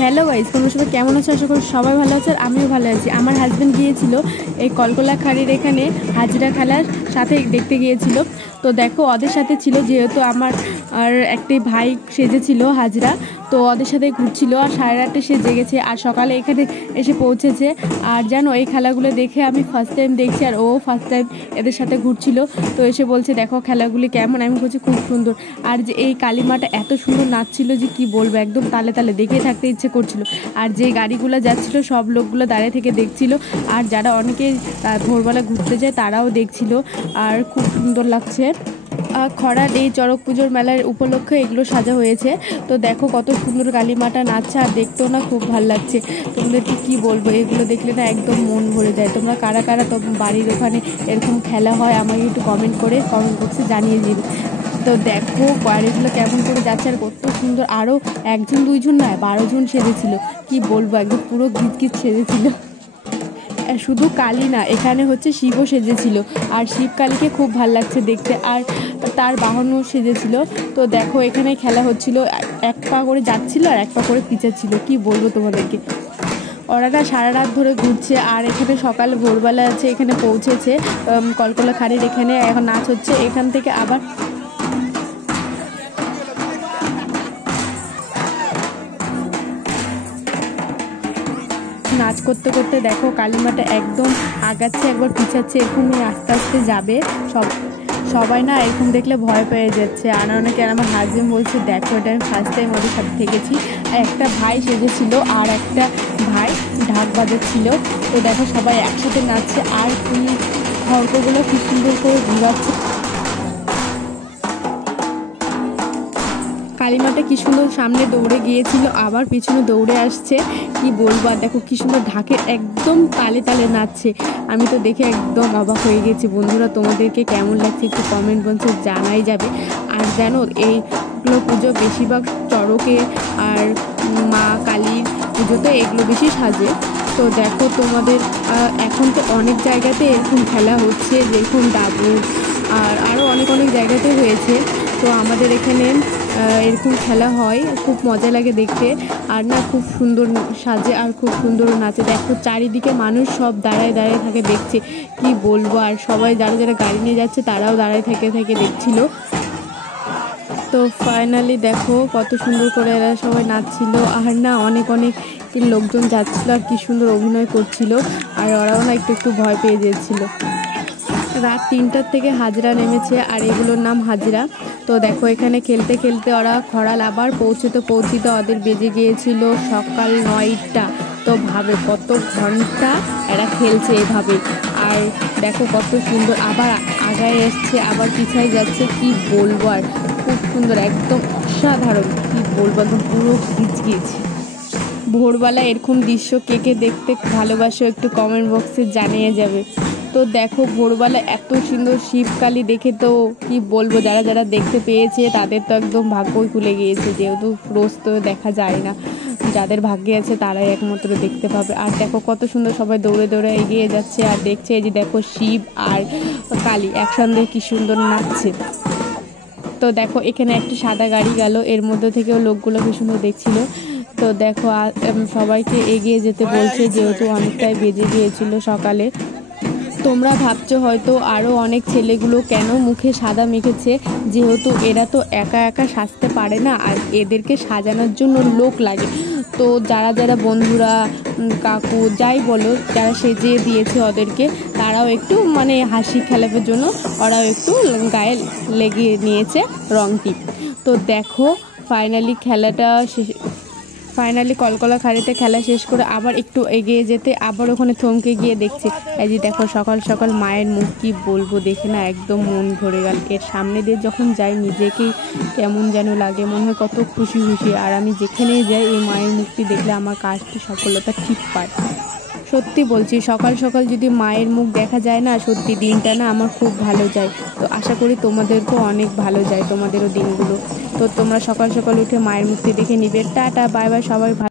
Hello guys, তোমরা সবাই কেমন আছো? আশা করি সবাই ভালো আছে আর আমিও ভালো আছি। আমার হাজব্যান্ড গিয়েছিল এই কলকলা খাড়ির এখানে হাজিরা খেলার সাথে দেখতে গিয়েছিল। তো দেখো ওদের সাথে ছিল, যেহেতু আমার আর একটি ভাই সেজেছিল হাজরা, তো ওদের সাথে ঘুরছিল আর 8:30 সে জেগেছে আর সকালে এখানে এসে পৌঁছেছে। আর জানো এই খেলাগুলো দেখে আমি ফার্স্ট টাইম দেখছি আর ও ফার্স্ট টাইম এদের সাথে ঘুরছিল। তো এসে বলছে দেখো খেলাগুলি কেমন। আমি বলছি খুব সুন্দর। আর যে এই কালিমাটা এত সুন্দর নাচছিল যে কি বলবো, একদম তালে তালে দেখে থাকতে ইচ্ছে করছিল। আর যে গাড়িগুলো যাচ্ছিল সব লোকগুলো দাঁড়িয়ে থেকে দেখছিল, আর যারা অনেকে ভোরবেলা ঘুরতে যায় তারাও দেখছিল। আর খুব সুন্দর লাগছে। খরার এই চড়ক পুজোর মেলার উপলক্ষে এগুলো সাজা হয়েছে। তো দেখো কত সুন্দর কালিমাটা নাচছে আর দেখতেও না খুব ভালো লাগছে। তোমাদেরকে কি বলবো, এগুলো দেখলে না একদম মন ভরে যায়। তোমরা কারা কারা বাড়ির ওখানে এরকম খেলা হয় আমাকে একটু কমেন্ট বক্সে জানিয়ে দিন। তো দেখো গাড়িগুলো কেমন করে যাচ্ছে আর কত সুন্দর। আরও 1 জন 2 জন নয়, 12 জন সেজেছিল। কি বলবো, একদম পুরো গিজ সেজেছিল। শুধু কালী না, এখানে হচ্ছে শিবও সেজেছিল। আর শিব কালীকে খুব ভাল লাগছে দেখতে, আর তার বাহনও সেজেছিল। তো দেখো এখানে খেলা হচ্ছিল, এক পা করে যাচ্ছিল আর এক পা করে পিছাচ্ছিল। কি বলবো তোমাদেরকে, ওরা না সারা রাত ধরে ঘুরছে। আর এখানে সকাল ভোরবেলা আছে, এখানে পৌঁছেছে কলকলা খাড়ির এখানে। এখন নাচ হচ্ছে, এখান থেকে আবার নাচ করতে করতে দেখো কালিমাটা একদম আগাচ্ছে, একবার পিছাচ্ছে, এরকমই আস্তে আস্তে যাবে। সবাই না এরকম দেখলে ভয় পেয়ে যাচ্ছে। আর অনেকে, আমার হাজবেন্ড বলছে দেখো এটা আমি ফার্স্ট টাইম ওদের সাথে থেকেছি। আর একটা ভাই সেজেছিল আর একটা ভাই ঢাক বাজাচ্ছিল। তো দেখো সবাই একসাথে নাচছে আর খড়গগুলো কি সুন্দর করে ঘুরাচ্ছে। কালিমাটা কি সুন্দর সামনে দৌড়ে গিয়েছিল, আবার পিছনে দৌড়ে আসছে। কি বলবো, আর দেখো কি সুন্দর ঢাকের একদম তালে তালে নাচছে। আমি তো দেখে একদম অবাক হয়ে গেছি। বন্ধুরা তোমাদেরকে কেমন লাগছে একটু কমেন্ট বক্সে জানাই যাবে। আর জানো এইগুলো পুজো বেশিরভাগ চড়কে আর মা কালীর পুজোতে এগুলো বেশি সাজে। তো দেখো তোমাদের এখন তো অনেক জায়গাতে এরকম খেলা হচ্ছে, যেরকম ডাবু আর আরও অনেক অনেক জায়গাতে হয়েছে। তো আমাদের এখানে এরকম খেলা হয়, খুব মজা লাগে দেখতে। আর না খুব সুন্দর সাজে আর খুব সুন্দর নাচে। দেখো চারিদিকে মানুষ সব দাঁড়ায় দাঁড়ায় থাকে দেখছে। কি বলবো, আর সবাই যারা যারা গাড়ি নিয়ে যাচ্ছে তারাও দাঁড়ায় থেকে থেকে দেখছিল। তো ফাইনালি দেখো কত সুন্দর করে এরা সবাই নাচছিল। আর না অনেক অনেক লোকজন যাচ্ছিলো আর কি সুন্দর অভিনয় করছিল। আর ওরাও না একটু একটু ভয় পেয়ে যাচ্ছিল। রাত 3টার থেকে হাজরা নেমেছে আর এগুলোর নাম হাজরা। তো দেখো এখানে খেলতে খেলতে ওরা খরাল আবার পৌঁছতে ওদের বেজে গিয়েছিল সকাল 9টা। তো ভাবে কত ঘন্টা এরা খেলছে এভাবে। আর দেখো কত সুন্দর, আবার আগায় এসছে আবার পিছায় যাচ্ছে। কি বলবো, আর খুব সুন্দর, একদম অসাধারণ। কি বলবো, একদম পুরো গিয়েছে। ভোরবেলা এরকম দৃশ্য কে কে দেখতে ভালোবাসো একটু কমেন্ট বক্সে জানিয়ে যাবে। তো দেখো ভোরবেলা এত সুন্দর শিবকালী দেখে তো কি বলবো, যারা যারা দেখতে পেয়েছে তাদের তো একদম ভাগ্যই খুলে গিয়েছে, যেহেতু রোজ তো দেখা যায় না। যাদের ভাগ্যে আছে তারাই একমাত্র দেখতে পাবে। আর দেখো কত সুন্দর সবাই দৌড়ে দৌড়ে এগিয়ে যাচ্ছে আর দেখছে। এই যে দেখো শিব আর কালী একসঙ্গে কি সুন্দর নাচছে। তো দেখো এখানে একটা সাদা গাড়ি গেল, এর মধ্যে থেকেও লোকগুলো কি সুন্দর দেখছিল। তো দেখো সবাইকে এগিয়ে যেতে বলছে, যেহেতু অনেকটাই বেজে গিয়েছিল সকালে। তোমরা ভাবছো হয়তো আরও অনেক ছেলেগুলো কেন মুখে সাদা মেখেছে, যেহেতু এরা তো একা একা সাজতে পারে না আর এদেরকে সাজানোর জন্য লোক লাগে। তো যারা যারা বন্ধুরা কাকু যাই বলো, যারা সেজিয়ে দিয়েছে ওদেরকে, তারাও একটু মানে হাসি খেলাপের জন্য ওরাও একটু গায়ে লেগে নিয়েছে রংটি। তো দেখো ফাইনালি কলকলা খাড়িতে খেলা শেষ করে আবার একটু এগিয়ে যেতে আবার ওখানে থমকে গিয়ে দেখছি। এই যে দেখো সকাল সকাল মায়ের মুখ, কি বলবো, দেখে না একদম মন ভরে গেল। এর সামনে দিয়ে যখন যাই নিজেকেই কেমন যেন লাগে, মনে হয় কত খুশি খুশি। আর আমি যেখানেই যাই এই মায়ের মুখটি দেখলে আমার কাজটি সফলতা ঠিক পায়। সত্যি বলছি, সকাল সকাল যদি মায়ের মুখ দেখা যায় না, সত্যি দিনটা না আমার খুব ভালো যায়। তো আশা করি তোমাদেরকেও অনেক ভালো যায়, তোমাদেরও দিনগুলো। তো তোমরা সকাল সকাল উঠে মায়ের মুখটি দেখে নিবে। টাটা, বাই বাই, সবাই ভালো।